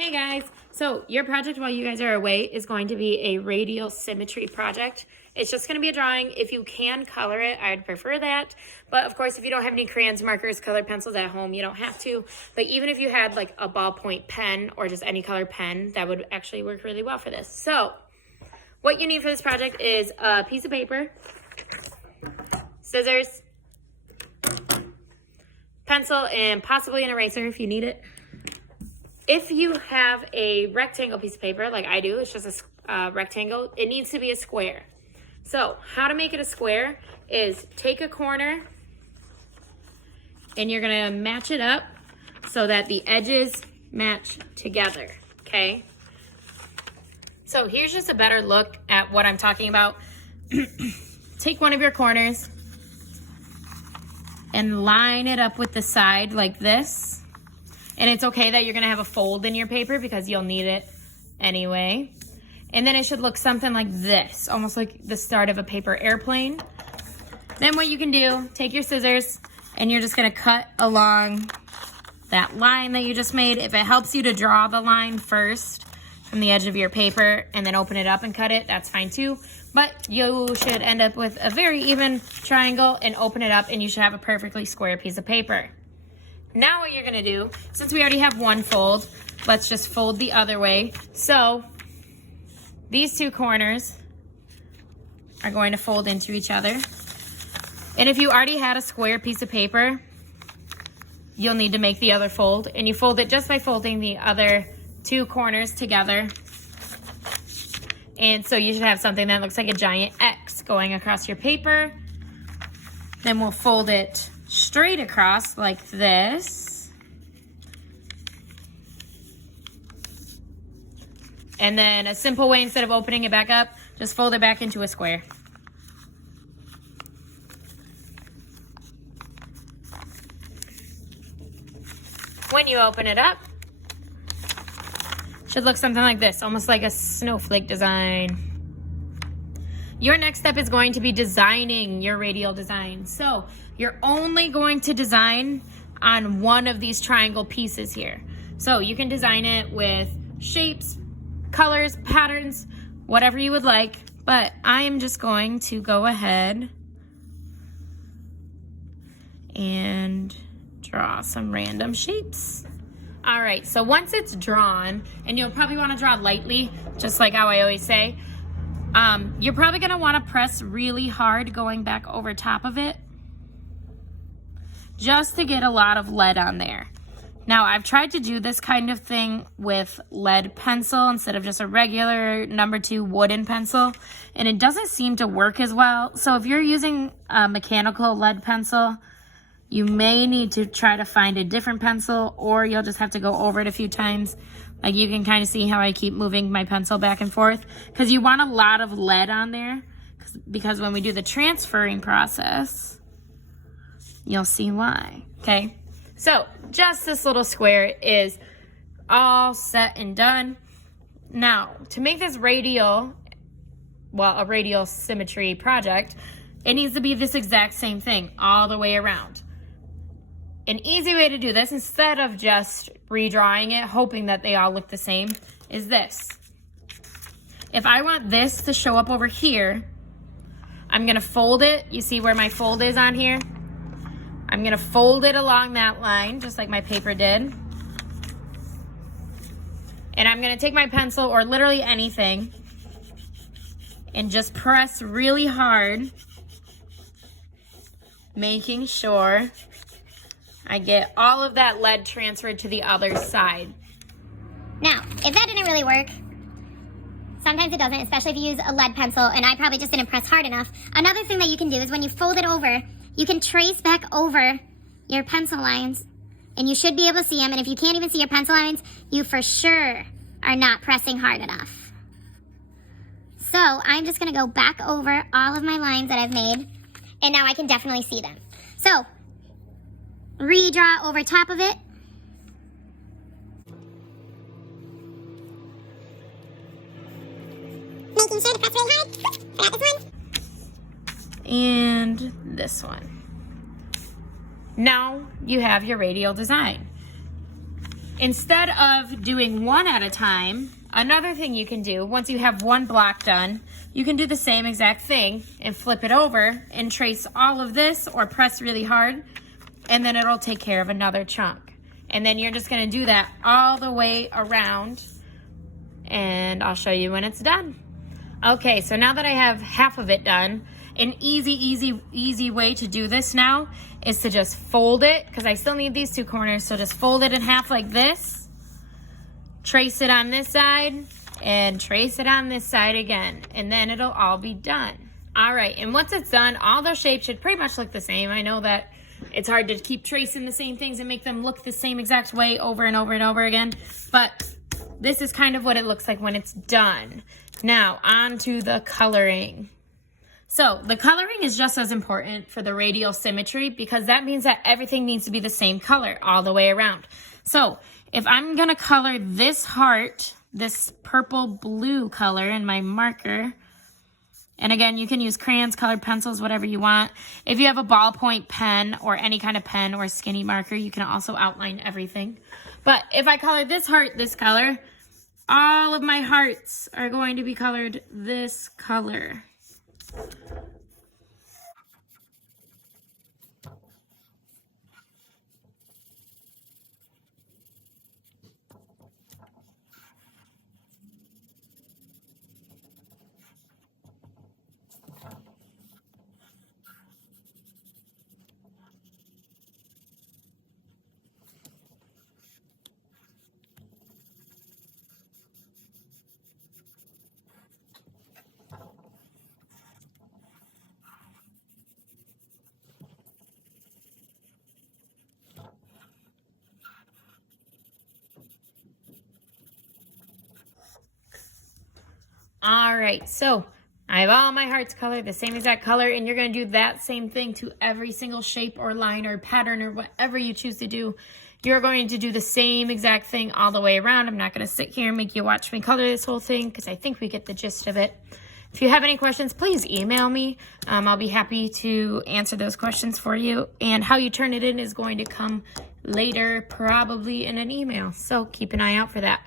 Hey guys, so your project while you guys are away is going to be a radial symmetry project. It's just going to be a drawing. If you can color it, I'd prefer that. But of course, if you don't have any crayons, markers, colored pencils at home, you don't have to. But even if you had like a ballpoint pen or just any color pen, that would actually work really well for this. So what you need for this project is a piece of paper, scissors, pencil, and possibly an eraser if you need it. If you have a rectangle piece of paper, like I do, it's just a rectangle, it needs to be a square. So how to make it a square is take a corner and you're gonna match it up so that the edges match together, okay? So here's just a better look at what I'm talking about. Take one of your corners and line it up with the side like this. And it's okay that you're gonna have a fold in your paper because you'll need it anyway. And then it should look something like this, almost like the start of a paper airplane. Then what you can do, take your scissors and you're just gonna cut along that line that you just made. If it helps you to draw the line first from the edge of your paper and then open it up and cut it, that's fine too. But you should end up with a very even triangle and open it up and you should have a perfectly square piece of paper. Now what you're gonna do, since we already have one fold, let's just fold the other way. So these two corners are going to fold into each other. And if you already had a square piece of paper, you'll need to make the other fold. And you fold it just by folding the other two corners together. And so you should have something that looks like a giant X going across your paper. Then we'll fold it straight across like this. And then a simple way, instead of opening it back up, just fold it back into a square. When you open it up, it should look something like this, almost like a snowflake design. Your next step is going to be designing your radial design. So you're only going to design on one of these triangle pieces here. So you can design it with shapes, colors, patterns, whatever you would like, but I am just going to go ahead and draw some random shapes. All right, so once it's drawn, and you'll probably want to draw lightly, just like how I always say, you're probably gonna wanna press really hard going back over top of it just to get a lot of lead on there. Now, I've tried to do this kind of thing with lead pencil instead of just a regular #2 wooden pencil, and it doesn't seem to work as well. So if you're using a mechanical lead pencil, you may need to try to find a different pencil, or you'll just have to go over it a few times. Like you can kind of see how I keep moving my pencil back and forth because you want a lot of lead on there because when we do the transferring process, you'll see why, okay? So just this little square is all set and done. Now, to make this radial, well, a radial symmetry project, it needs to be this exact same thing all the way around. An easy way to do this, instead of just redrawing it, hoping that they all look the same, is this. If I want this to show up over here, I'm gonna fold it. You see where my fold is on here? I'm gonna fold it along that line, just like my paper did. And I'm gonna take my pencil, or literally anything, and just press really hard, making sure I get all of that lead transferred to the other side. Now, if that didn't really work, sometimes it doesn't, especially if you use a lead pencil, and I probably just didn't press hard enough. Another thing that you can do is when you fold it over, you can trace back over your pencil lines, and you should be able to see them, and if you can't even see your pencil lines, you for sure are not pressing hard enough. So I'm just gonna go back over all of my lines that I've made, and now I can definitely see them. So, redraw over top of it. Making sure to press really hard. Forgot this one. And this one. Now you have your radial design. instead of doing one at a time, another thing you can do, once you have one block done, you can do the same exact thing and flip it over and trace all of this or press really hard, and then it'll take care of another chunk. And then you're just gonna do that all the way around, and I'll show you when it's done. Okay, so now that I have half of it done, an easy way to do this now is to just fold it, because I still need these two corners, so just fold it in half like this, trace it on this side, and trace it on this side again, and then it'll all be done. All right, and once it's done, all those shapes should pretty much look the same. I know that it's hard to keep tracing the same things and make them look the same exact way over and over and over again, but this is kind of what it looks like when it's done. Now, on to the coloring. So the coloring is just as important for the radial symmetry, because that means that everything needs to be the same color all the way around. So if I'm gonna color this heart, this purple blue color in my marker, and again, you can use crayons, colored pencils, whatever you want. If you have a ballpoint pen or any kind of pen or skinny marker, you can also outline everything. But if I color this heart this color, all of my hearts are going to be colored this color. All right, so I have all my hearts colored the same exact color, and you're gonna do that same thing to every single shape or line or pattern or whatever you choose to do. You're going to do the same exact thing all the way around. I'm not gonna sit here and make you watch me color this whole thing, because I think we get the gist of it. If you have any questions, please email me. I'll be happy to answer those questions for you. And how you turn it in is going to come later, probably in an email. So keep an eye out for that.